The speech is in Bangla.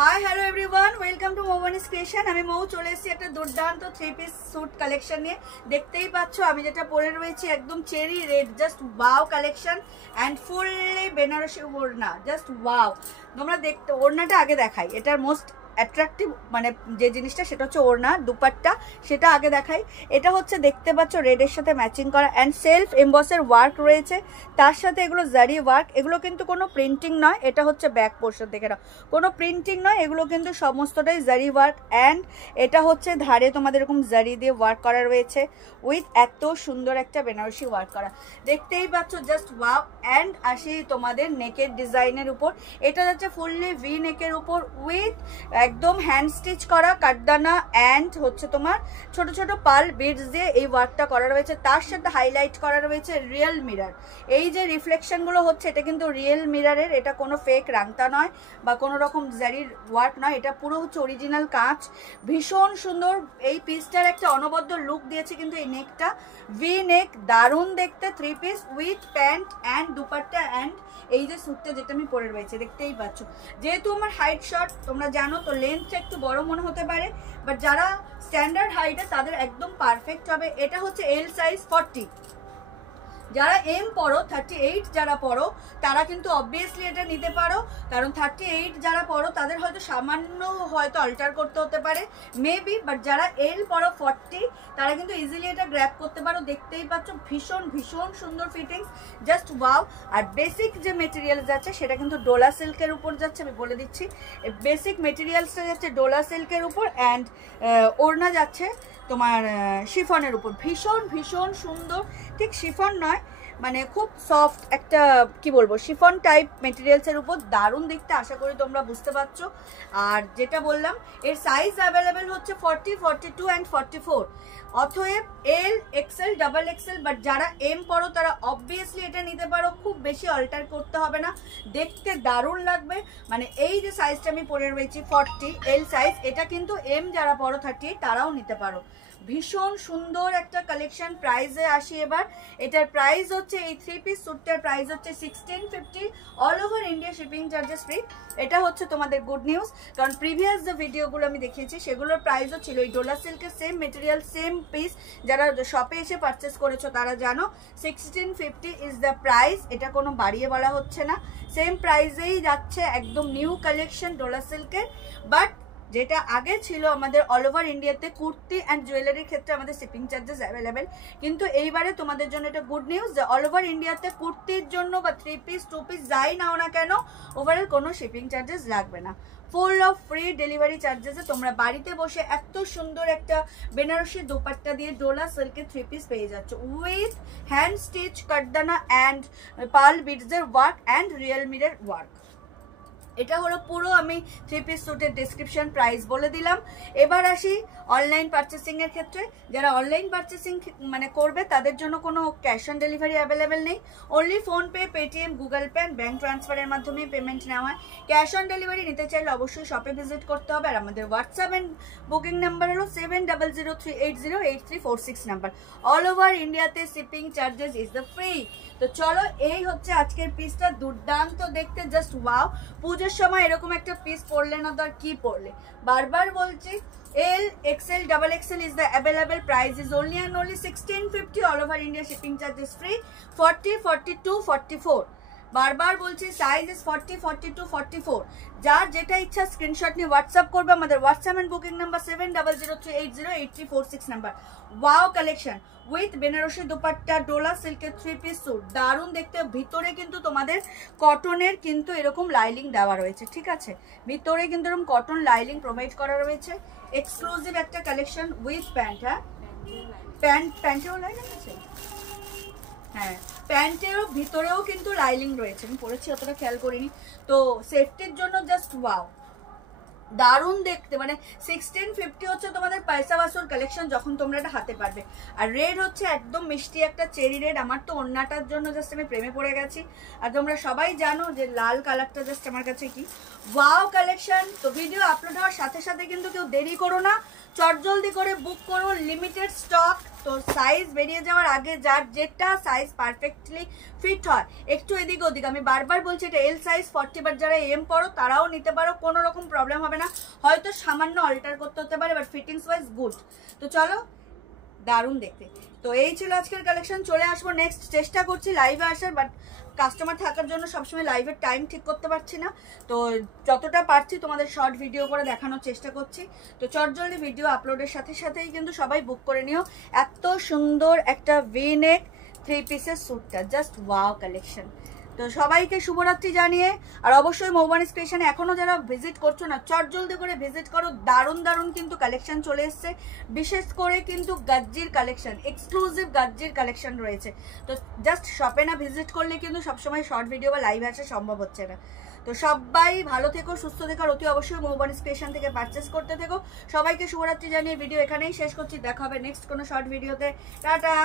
High hello everyone, welcome to Moubani's creation. আমি মৌ চলে এসেছি একটা দুর্দান্ত 3 পিস স্যুট কালেকশন নিয়ে। দেখতেই পাচ্ছ আমি যেটা পরে রয়েছি একদম cherry red, just wow collection and fully Banarasi ওড়না, জাস্ট ওয়াও। তোমরা দেখতে ওড়নাটা আগে দেখাই, এটার মোস্ট অ্যাট্রাকটিভ মানে যে জিনিসটা সেটা হচ্ছে ওড়না, দুপাট্টা সেটা আগে দেখাই। এটা হচ্ছে দেখতে পাচ্ছ রেডের সাথে ম্যাচিং করা অ্যান্ড সেলফ এমবসের ওয়ার্ক রয়েছে, তার সাথে এগুলো জারি ওয়ার্ক। এগুলো কিন্তু কোনো প্রিন্টিং নয়, এটা হচ্ছে ব্যাক পোর্শন দেখে নাও, কোনো প্রিন্টিং নয়, এগুলো কিন্তু সমস্তটাই জারি ওয়ার্ক। অ্যান্ড এটা হচ্ছে ধারে তোমাদের এরকম জারি দিয়ে ওয়ার্ক করা রয়েছে উইথ এত সুন্দর একটা বেনারসি ওয়ার্ক করা, দেখতেই পাচ্ছ জাস্ট ওয়াও। অ্যান্ড আসি তোমাদের নেকের ডিজাইনের উপর, এটা যাচ্ছে ফুললি ভি নেকের উপর উইথ একদম হ্যান্ড স্টিচ করা কাটদানা অ্যান্ড হচ্ছে তোমার ছোট ছোট পাল বিডস দিয়ে এই ওয়ার্কটা করা রয়েছে, তার সাথে হাইলাইট করা রয়েছে রিয়েল মিরর। এই যে রিফ্লেকশনগুলো হচ্ছে এটা কিন্তু রিয়েল মিররের, এটা কোনো ফেক রাংতা নয় বা কোনো রকম জারির ওয়ার্ক নয়, এটা পুরো হচ্ছে অরিজিনাল কাঁচ। ভীষণ সুন্দর এই পিসটার একটা অনবদ্য লুক দিয়েছে কিন্তু এই নেকটা, ভি নেক, দারুণ দেখতে। 3 piece with pant and dupatta and এই যে স্যুটটা যেটা আমি পরে রয়েছে দেখতেই পাচ্ছ। যেহেতু আমার হাইট শর্ট তোমরা জানো, তো লেন্থটা একটু বড় মনে হতে পারে, বাট যারা স্ট্যান্ডার্ড হাইটে তাদের একদম পারফেক্ট হবে। এটা হচ্ছে এল সাইজ 40, যারা এম পড়ো 38 যারা পড়ো তারা কিন্তু অবভিয়াসলি এটা নিতে পারো, কারণ 38 যারা পড়ো তাদের হয়তো সামান্য হয়তো অল্টার করতে হতে পারে মেবি, বাট যারা এল পড়ো 40 তারা কিন্তু ইজিলি এটা গ্র্যাব করতে পারো। দেখতেই পাচ্ছ ভীষণ ভীষণ সুন্দর ফিটিংস, জাস্ট ওয়াও। আর বেসিক যে মেটেরিয়াল যাচ্ছে সেটা কিন্তু ডোলা সিল্কের উপর যাচ্ছে, আমি বলে দিচ্ছি বেসিক মেটেরিয়ালসটা যাচ্ছে ডোলা সিল্কের উপর অ্যান্ড ওড়না যাচ্ছে তোমার শিফনের উপর। ভীষণ ভীষণ সুন্দর, ঠিক শিফন নয় মানে খুব সফট একটা কি বলবো শিফন টাইপ মেটেরিয়ালসের উপর, দারুণ দেখতে, আশা করি তোমরা বুঝতে পারছো। আর যেটা বললাম এর সাইজ অ্যাভেলেবেল হচ্ছে 40, 42 অ্যান্ড 44, অতএব L XL double XL, but যারা এম পড়ো তারা অবভিয়াসলি এটা নিতে পারো, খুব বেশি অল্টার করতে হবে না, দেখতে দারুণ লাগবে। মানে এই যে সাইজটা আমি পরে রয়েছি 40 এল সাইজ, এটা কিন্তু এম যারা পড়ো 38 তারাও নিতে পারো। ভীষণ সুন্দর একটা কালেকশন। প্রাইসে আসি এবার, এটার প্রাইস হচ্ছে এই 3 পিস স্যুটটার প্রাইস হচ্ছে 1650, all over India shipping charges free. এটা হচ্ছে তোমাদের গুড নিউজ, কারণ প্রিভিয়াস যে ভিডিওগুলো আমি দেখিয়েছি সেগুলোর প্রাইসও ছিল এই ডোলা সিল্কের সেম মেটেরিয়াল সেম পিস, যারা শপে এসে পারচেস করেছো তারা জানো 1650 ইজ দ্য প্রাইস, এটা কোনো বাড়িয়ে বলা হচ্ছে না, সেম প্রাইসেই যাচ্ছে একদম নিউ কালেকশন ডোলা সিল্কের। বাট যেটা আগে ছিল আমাদের অল ওভার ইন্ডিয়াতে কুর্তি অ্যান্ড জুয়েলারির ক্ষেত্রে আমাদের শিপিং চার্জেস অ্যাভেলেবেল, কিন্তু এইবারে তোমাদের জন্য এটা গুড নিউজ যে অল ওভার ইন্ডিয়াতে কুর্তির জন্য বা 3 পিস 2 পিস যাই নাও না কেন ওভারঅল কোনো শিপিং চার্জেস লাগবে না, ফুল অফ ফ্রি ডেলিভারি চার্জেসে তোমরা বাড়িতে বসে এত সুন্দর একটা বেনারসি দুপাট্টা দিয়ে ডোলা সিল্কের 3 পিস পেয়ে যাচ্ছ উইথ হ্যান্ড স্টিচ কাটদানা অ্যান্ড পার্ল বিডসের work and real mirror work. এটা হলো পুরো আমি 3 পিস স্যুটের ডেসক্রিপশন প্রাইস বলে দিলাম। এবার আসি অনলাইন পারচেসিং এর ক্ষেত্রে, যারা অনলাইন পারচেসিং মানে করবে তাদের জন্য কোনো ক্যাশ অন ডেলিভারি অ্যাভেলেবেল নেই, only PhonePe, Paytm, Google pay and bank ট্রান্সফারের মাধ্যমে পেমেন্ট নেওয়া হয়। ক্যাশ অন ডেলিভারি নিতে চাইলে অবশ্যই শপে ভিজিট করতে হবে, আর আমাদের হোয়াটসঅ্যাপ অ্যান্ড বুকিং নাম্বার হলো 7003808346 নাম্বার। অল ওভার ইন্ডিয়াতে shipping charges is the free. তো চলো এই হচ্ছে আজকের পিসটা, দুর্দান্ত দেখতে, জাস্ট ওয়াও। পুজোর সময় এরকম একটা পিস পরলে না তো আর কি পরলে, বারবার বলছি L XL double XL is the available, price is only and only 1650, all over India shipping charges free. 40, 42, 44, বারবার বলছি সাইজ ইজ 40, 42, 44, যার যেটা ইচ্ছা স্ক্রিনশট নিয়ে হোয়াটসঅ্যাপ করবে, আমাদের WhatsApp and booking number 7003808346 number. Wow collection with Banarasi dupatta Dola সিল্কের 3 পিস স্যুট, দারুণ দেখতে। ভিতরে কিন্তু তোমাদের কটনের কিন্তু এরকম লাইলিং দেওয়া রয়েছে, ঠিক আছে, ভিতরে কিন্তু এরকম কটন লাইলিং প্রোভাইড করা রয়েছে, এক্সক্লুসিভ একটা কালেকশন উইথ প্যান্ট। হ্যাঁ প্যান্টেও লাইলিং আছে, হ্যাঁ প্যান্টেরও ভিতরেও কিন্তু লাইলিং রয়েছে, আমি পরেছি অতটা খেয়াল করিনি, তো সেফটির জন্য জাস্ট ওয়াও, দারুণ দেখতে। মানে 1650 হচ্ছে তোমাদের পয়সা বাসুর কালেকশন যখন তোমরা এটা হাতে পারবে। আর রেড হচ্ছে একদম মিষ্টি একটা চেরি রেড, আমার তো ওড়নাটার জন্য জাস্ট আমি প্রেমে পড়ে গেছি, আর তোমরা সবাই জানো যে লাল কালারটা জাস্ট আমার কাছে কি ওয়াও কালেকশন। তো ভিডিও আপলোড হওয়ার সাথে সাথে কিন্তু কেউ দেরি করো না, চটজলদি করে বুক করো, লিমিটেড স্টক। তো সাইজ বেরিয়ে যাওয়ার আগে যার যেটা সাইজ পারফেক্টলি ফিট হয়, একটু এদিক ওদিক, আমি বারবার বলছি এটা এল সাইজ 40, বাট যারা এম পড়ো তারাও নিতে পারো, কোনো রকম প্রবলেম হবে না। হয়তো সামান্য অল্টার করতে হতে পারে, বাট ফিটিংস ওয়াইজ গুড। তো চলো, দারুণ দেখতে। তো এই ছিল আজকের কালেকশন। চলে আসবো নেক্সট, চেষ্টা করছি লাইভে আসার, বাট কাস্টমার থাকার জন্য সবসময় লাইভের টাইম ঠিক করতে পারছি না। তো যতটা পারছি তোমাদের শর্ট ভিডিও করে দেখানোর চেষ্টা করছি। তো চটজলদি ভিডিও আপলোডের সাথে সাথেই কিন্তু সবাই বুক করে নিও। এত সুন্দর একটা ভি নেক 3 পিসের স্যুটটা, জাস্ট ওয়াও কালেকশন। তো সবাইকে শুভরাত্রি জানিয়ে, আর অবশ্যই মৌবানিস ক্রিয়েশনে এখনো যারা ভিজিট করছো না, চটজলদি করে ভিজিট করো। দারুণ দারুণ কিন্তু কালেকশন চলে এসছে, বিশেষ করে কিন্তু গাজ্জির কালেকশন, এক্সক্লুসিভ গাজ্জির কালেকশন রয়েছে। তো জাস্ট শপে না ভিজিট করলে কিন্তু সবসময় শর্ট ভিডিও বা লাইভ আসা সম্ভব হচ্ছে না। তো সবাই ভালো থেকো, সুস্থ থেকো, আর অতি অবশ্যই মৌবানিস ক্রিয়েশন থেকে পারচেস করতে থেকো। সবাইকে শুভরাত্রি জানিয়ে ভিডিও এখানেই শেষ করছি। দেখা হবে নেক্সট কোনো শর্ট ভিডিওতে। টাটা।